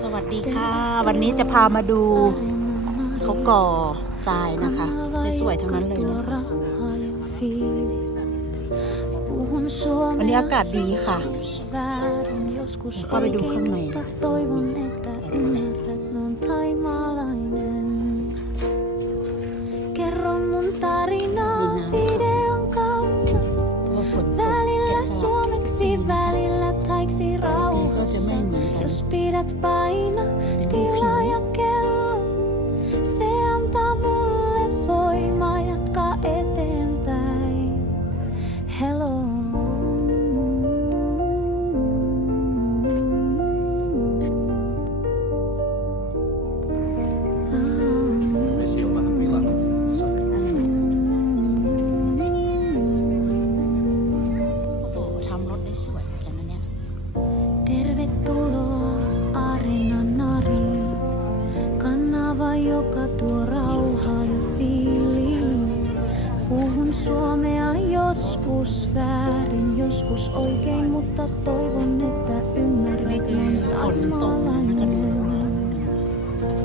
สวัสดีค่ะวันนี้จะพามาดูเขาก่อทรายนะคะสวยๆทั้งนั้นเลยนะคะวันนี้อากาศดีค่ะเข้าไปดูข้างในKerron mun tarinaa videon kautta. Välillä suomeksi, välillä taiksi rauhassa. Jos pidät paina tilaa ja kello, se antaa mulle voimaa jatkaa eteenpäin. Hello. Vesi on vähän pilannut.โอ้โหทำรถได้สวยเหมือนกันนะเนี่ย Tervetuloa Areenan Nariin. Kanava, joka tuo rauhaa ja fiiliin. Puhun suomea joskus väärin, joskus oikein, mutta toivon, että ymmärrät mun taimalainen.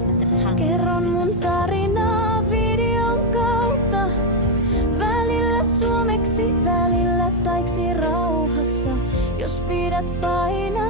มันจะพัง Kerron mun tarinaa videon kautta. Välillä suomeksi, välillä taiksi rauhassa. Jos pidät paina